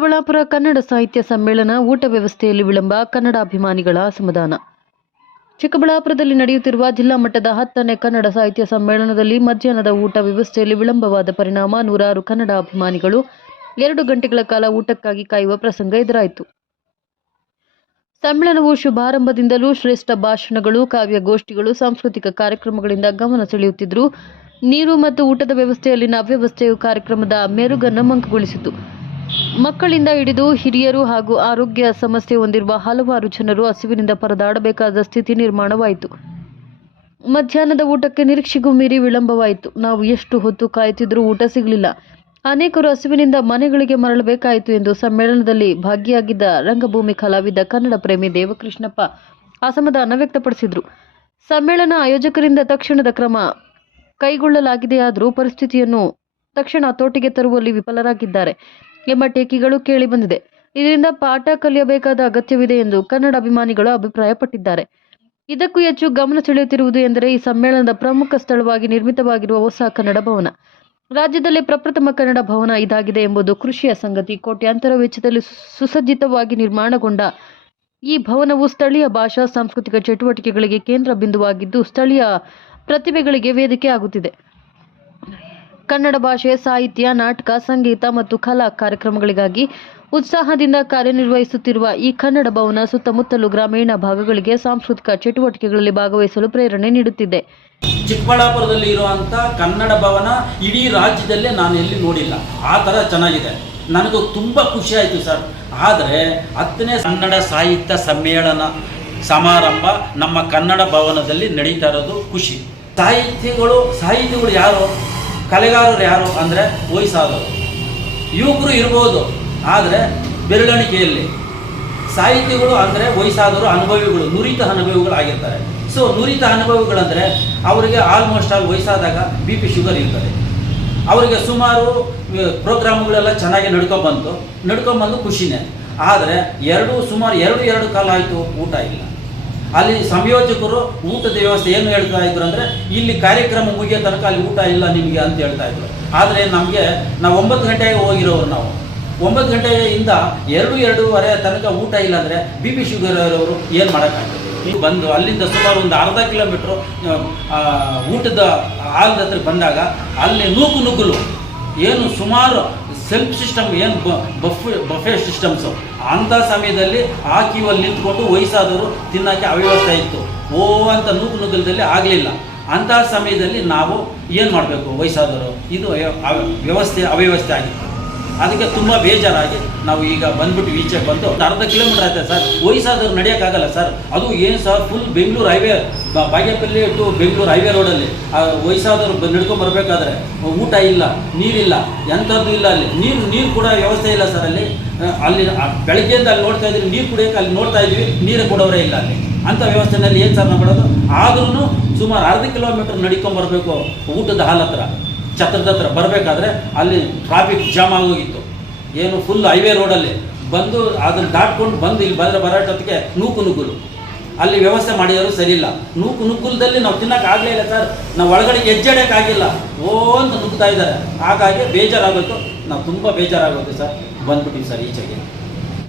ಚಿಕ್ಕಬಳ್ಳಾಪುರ ಕನ್ನಡ ಸಾಹಿತ್ಯ ಸಮ್ಮೇಳನ ಊಟ ವ್ಯವಸ್ಥೆಯಲ್ಲಿ ವಿಳಂಬ ಕನ್ನಡ ಅಭಿಮಾನಿಗಳ ಅಸಮಾಧಾನ. ಚಿಕ್ಕಬಳ್ಳಾಪುರದಲ್ಲಿ ನಡೆಯುತ್ತಿರುವ ಜಿಲ್ಲಾ ಮಟ್ಟದ ಹತ್ತನೇ ಕನ್ನಡ ಸಾಹಿತ್ಯ ಸಮ್ಮೇಳನದಲ್ಲಿ ಮಧ್ಯಾಹ್ನದ ಊಟ ವ್ಯವಸ್ಥೆಯಲ್ಲಿ ವಿಳಂಬವಾದ ಪರಿಣಾಮ ನೂರಾರು ಕನ್ನಡ ಅಭಿಮಾನಿಗಳು ಎರಡು ಗಂಟೆಗಳ ಕಾಲ ಊಟಕ್ಕಾಗಿ ಕಾಯುವ ಪ್ರಸಂಗ ಎದುರಾಯಿತು. ಸಮ್ಮೇಳನವು ಶುಭಾರಂಭದಿಂದಲೂ ಶ್ರೇಷ್ಠ ಭಾಷಣಗಳು, ಕಾವ್ಯಗೋಷ್ಠಿಗಳು, ಸಾಂಸ್ಕೃತಿಕ ಕಾರ್ಯಕ್ರಮಗಳಿಂದ ಗಮನ ಸೆಳೆಯುತ್ತಿದ್ದರು. ನೀರು ಮತ್ತು ಊಟದ ವ್ಯವಸ್ಥೆಯಲ್ಲಿನ ಅವ್ಯವಸ್ಥೆಯು ಕಾರ್ಯಕ್ರಮದ ಮೆರುಗನ್ನು ಮಂಕುಗೊಳಿಸಿತು. ಮಕ್ಕಳಿಂದ ಹಿಡಿದು ಹಿರಿಯರು ಹಾಗೂ ಆರೋಗ್ಯ ಸಮಸ್ಯೆ ಹೊಂದಿರುವ ಹಲವಾರು ಜನರು ಹಸಿವಿನಿಂದ ಪರದಾಡಬೇಕಾದ ಸ್ಥಿತಿ ನಿರ್ಮಾಣವಾಯಿತು. ಮಧ್ಯಾಹ್ನದ ಊಟಕ್ಕೆ ನಿರೀಕ್ಷೆಗೂ ಮೀರಿ ವಿಳಂಬವಾಯಿತು. ನಾವು ಎಷ್ಟು ಹೊತ್ತು ಕಾಯುತ್ತಿದ್ದರೂ ಊಟ ಸಿಗಲಿಲ್ಲ. ಅನೇಕರು ಹಸಿವಿನಿಂದ ಮನೆಗಳಿಗೆ ಮರಳಬೇಕಾಯಿತು ಎಂದು ಸಮ್ಮೇಳನದಲ್ಲಿ ಭಾಗಿಯಾಗಿದ್ದ ರಂಗಭೂಮಿ ಕಲಾವಿದ ಕನ್ನಡ ಪ್ರೇಮಿ ದೇವಕೃಷ್ಣಪ್ಪ ಅಸಮಾಧಾನ ವ್ಯಕ್ತಪಡಿಸಿದರು. ಸಮ್ಮೇಳನ ಆಯೋಜಕರಿಂದ ತಕ್ಷಣದ ಕ್ರಮ ಕೈಗೊಳ್ಳಲಾಗಿದೆಯಾದರೂ ಪರಿಸ್ಥಿತಿಯನ್ನು ತಕ್ಷಣ ತೋಟಿಗೆ ತರುವಲ್ಲಿ ವಿಫಲರಾಗಿದ್ದಾರೆ. ಎಂಬ ಟೀಕೆಗಳು ಕೇಳಿಬಂದಿದೆ ಇದರಿಂದ ಪಾಠ ಕಲಿಯಬೇಕಾದ ಅಗತ್ಯವಿದೆ ಎಂದು ಕನ್ನಡ ಅಭಿಮಾನಿಗಳು ಅಭಿಪ್ರಾಯಪಟ್ಟಿದ್ದಾರೆ. ಇದಕ್ಕೂ ಹೆಚ್ಚು ಗಮನ ಸೆಳೆಯುತ್ತಿರುವುದು ಎಂದರೆ ಈ ಸಮ್ಮೇಳನದ ಪ್ರಮುಖ ಸ್ಥಳವಾಗಿ ನಿರ್ಮಿತವಾಗಿರುವ ಹೊಸ ಕನ್ನಡ ಭವನ. ರಾಜ್ಯದಲ್ಲಿ ಪ್ರಪ್ರಥಮ ಕನ್ನಡ ಭವನ ಇದಾಗಿದೆ ಎಂಬುದು ಕೃಷಿಯ ಸಂಗತಿ. ಕೋಟ್ಯಾಂತರ ವೆಚ್ಚದಲ್ಲಿ ಸುಸಜ್ಜಿತವಾಗಿ ನಿರ್ಮಾಣಗೊಂಡ ಈ ಭವನವು ಸ್ಥಳೀಯ ಭಾಷಾ, ಸಾಂಸ್ಕೃತಿಕ ಚಟುವಟಿಕೆಗಳಿಗೆ ಕೇಂದ್ರ ಬಿಂದುವಾಗಿದ್ದು, ಸ್ಥಳೀಯ ಪ್ರತಿಭೆಗಳಿಗೆ ವೇದಿಕೆ ಆಗುತ್ತಿದೆ. ಕನ್ನಡ ಭಾಷೆ ಸಾಹಿತ್ಯ, ನಾಟಕ, ಸಂಗೀತ ಮತ್ತು ಕಲಾ ಕಾರ್ಯಕ್ರಮಗಳಿಗಾಗಿ ಉತ್ಸಾಹದಿಂದ ಕಾರ್ಯನಿರ್ವಹಿಸುತ್ತಿರುವ ಈ ಕನ್ನಡ ಭವನ ಸುತ್ತಮುತ್ತಲು ಗ್ರಾಮೀಣ ಭಾಗಗಳಿಗೆ ಸಾಂಸ್ಕೃತಿಕ ಚಟುವಟಿಕೆಗಳಲ್ಲಿ ಭಾಗವಹಿಸಲು ಪ್ರೇರಣೆ ನೀಡುತ್ತಿದೆ. ಚಿಕ್ಕಬಳ್ಳಾಪುರದಲ್ಲಿ ಇರುವಂಥ ಕನ್ನಡ ಭವನ ಇಡೀ ರಾಜ್ಯದಲ್ಲೇ ನಾನು ಎಲ್ಲಿ ನೋಡಿಲ್ಲ. ಆ ಥರ ಚೆನ್ನಾಗಿದೆ. ನನಗೂ ತುಂಬ ಖುಷಿ ಆಯ್ತು ಸರ್. ಆದರೆ ಹತ್ತನೇ ಕನ್ನಡ ಸಾಹಿತ್ಯ ಸಮ್ಮೇಳನ ಸಮಾರಂಭ ನಮ್ಮ ಕನ್ನಡ ಭವನದಲ್ಲಿ ನಡೀತಾ ಇರೋದು ಖುಷಿ. ಸಾಹಿತಿಗಳು ಸಾಹಿತಿಗಳು ಯಾರು? ಕಲೆಗಾರರು ಯಾರು ಅಂದರೆ ವಯಸ್ಸಾದವರು. ಯುವಕರು ಇರ್ಬೋದು, ಆದರೆ ಬೆರಳಿಕೆಯಲ್ಲಿ ಸಾಹಿತಿಗಳು ಅಂದರೆ ವಯಸ್ಸಾದವರು, ಅನುಭವಿಗಳು, ನುರಿತ ಅನುಭವಿಗಳು ಆಗಿರ್ತಾರೆ. ಸೊ ನುರಿತ ಅನುಭವಿಗಳಂದರೆ ಅವರಿಗೆ ಆಲ್ಮೋಸ್ಟ್ ಆಲ್ ವಯಸ್ಸಾದಾಗ ಬಿ ಪಿ ಶುಗರ್ ಇರ್ತದೆ. ಅವರಿಗೆ ಸುಮಾರು ಪ್ರೋಗ್ರಾಮ್ಗಳೆಲ್ಲ ಚೆನ್ನಾಗಿ ನಡ್ಕೊಂಬಂತು ನಡ್ಕೊಂಬಂದು ಖುಷಿನೇ. ಆದರೆ ಎರಡು, ಸುಮಾರು ಎರಡು ಎರಡು ಕಾಲ ಆಯಿತು ಊಟ ಇಲ್ಲ. ಅಲ್ಲಿ ಸಂಯೋಜಕರು ಊಟದ ವ್ಯವಸ್ಥೆ ಏನು ಹೇಳ್ತಾ ಇದ್ರು ಅಂದರೆ, ಇಲ್ಲಿ ಕಾರ್ಯಕ್ರಮ ಮುಗಿಯೋ ತನಕ ಅಲ್ಲಿ ಊಟ ಇಲ್ಲ ನಿಮಗೆ ಅಂತ ಹೇಳ್ತಾ ಇದ್ರು. ಆದರೆ ನಮಗೆ ನಾವು ಒಂಬತ್ತು ಗಂಟೆಗೆ ಹೋಗಿರೋರು ನಾವು. ಒಂಬತ್ತು ಗಂಟೆಯಿಂದ ಎರಡು, ಎರಡೂವರೆ ತನಕ ಊಟ ಇಲ್ಲ ಅಂದರೆ ಬಿ ಪಿ ಶುಗರ್ ಅವರು ಏನು ಮಾಡೋಕ್ಕಾಗ್ತದೆ? ಬಂದು ಅಲ್ಲಿಂದ ಸುಮಾರು ಒಂದು ಅರ್ಧ ಕಿಲೋಮೀಟ್ರು ಊಟದ ಹಾಲ್ದ ಹತ್ರ ಬಂದಾಗ ಅಲ್ಲಿ ನೂಕು ನುಗ್ಗಲು ಏನು ಸುಮಾರು ಸೆಲ್ಫ್ ಸಿಸ್ಟಮ್ ಏನು ಬಫ್ ಬಫೆ ಸಿಸ್ಟಮ್ಸು ಅಂಥ ಸಮಯದಲ್ಲಿ ಆ ಕ್ಯೂವಲ್ಲಿ ನಿಂತ್ಕೊಂಡು ವಯಸ್ಸಾದವರು ತಿನ್ನೋಕ್ಕೆ ಅವ್ಯವಸ್ಥೆ ಇತ್ತು. ಓ ಅಂತ ನೂಕು ನುಗ್ಗಲದಲ್ಲಿ ಆಗಲಿಲ್ಲ. ಅಂಥ ಸಮಯದಲ್ಲಿ ನಾವು ಏನು ಮಾಡಬೇಕು ವಯಸ್ಸಾದವರು? ಇದು ವ್ಯವಸ್ಥೆ, ಅವ್ಯವಸ್ಥೆ ಆಗಿತ್ತು. ಅದಕ್ಕೆ ತುಂಬ ಬೇಜಾರಾಗಿ ನಾವು ಈಗ ಬಂದ್ಬಿಟ್ಟು ಈಚೆ ಬಂದು ಅರ್ಧ ಕಿಲೋಮೀಟರ್ ಆಯ್ತದೆ ಸರ್? ವಯಸ್ಸಾದವ್ರು ನಡೆಯೋಕ್ಕಾಗಲ್ಲ ಸರ್. ಅದು ಏನು sir? Full Bengaluru highway Bagepalli to Bengaluru highway ರೋಡಲ್ಲಿ ವಯಸ್ಸಾದವರು ನಡ್ಕೊಂಡು ಬರಬೇಕಾದ್ರೆ ಊಟ ಇಲ್ಲ, ನೀರಿಲ್ಲ, ಎಂಥದ್ದು ಇಲ್ಲ ಅಲ್ಲಿ. ನೀರು ನೀರು ಕೂಡ ವ್ಯವಸ್ಥೆ ಇಲ್ಲ ಸರ್ ಅಲ್ಲಿ. ಅಲ್ಲಿ ಬೆಳಗ್ಗೆಯಿಂದ ಅಲ್ಲಿ ನೋಡ್ತಾ ಇದ್ದೀವಿ ನೀರು ಕುಡಿಯೋಕೆ ಅಲ್ಲಿ ನೋಡ್ತಾ ಇದ್ದೀವಿ, ನೀರು ಕೊಡೋರೇ ಇಲ್ಲ ಅಲ್ಲಿ. ಅಂಥ ವ್ಯವಸ್ಥೆನಲ್ಲಿ ಏನು ಸರ್ ಮಾಡೋದು? ಆದ್ರೂ ಸುಮಾರು ಅರ್ಧ ಕಿಲೋಮೀಟರ್ ನಡ್ಕೊಂಡು ಬರಬೇಕು ಊಟದ ಹಾಲ್ ಹತ್ರ. ಛತ್ರದ ಹತ್ರ ಬರಬೇಕಾದ್ರೆ ಅಲ್ಲಿ ಟ್ರಾಫಿಕ್ ಜಾಮ್ ಆಗೋಗಿತ್ತು. ಏನು ಫುಲ್ ಹೈವೇ ರೋಡಲ್ಲಿ ಬಂದು ಅದನ್ನು ದಾಟ್ಕೊಂಡು ಬಂದು ಇಲ್ಲಿ ಬಂದರೆ ಬರೋಟೊತ್ತಿಗೆ ನೂಕು ನುಗ್ಗುಲು. ಅಲ್ಲಿ ವ್ಯವಸ್ಥೆ ಮಾಡಿದರು ಸರಿಯಿಲ್ಲ. ನೂಕು ನುಗ್ಗುಲದಲ್ಲಿ ನಾವು ತಿನ್ನೋಕ್ಕಾಗಲೇ ಇಲ್ಲ ಸರ್. ನಾವು ಒಳಗಡೆ ಹೆಜ್ಜೆಡಕ್ಕಾಗಿಲ್ಲ ಓ ಅಂತ ನುಗ್ತಾ ಇದ್ದಾರೆ. ಹಾಗಾಗಿ ಬೇಜಾರಾಗೋಯ್ತು. ನಾವು ತುಂಬ ಬೇಜಾರಾಗೋಯ್ತು ಸರ್. ಬಂದ್ಬಿಟ್ಟಿವಿ ಸರ್ ಈಚೆಗೆ.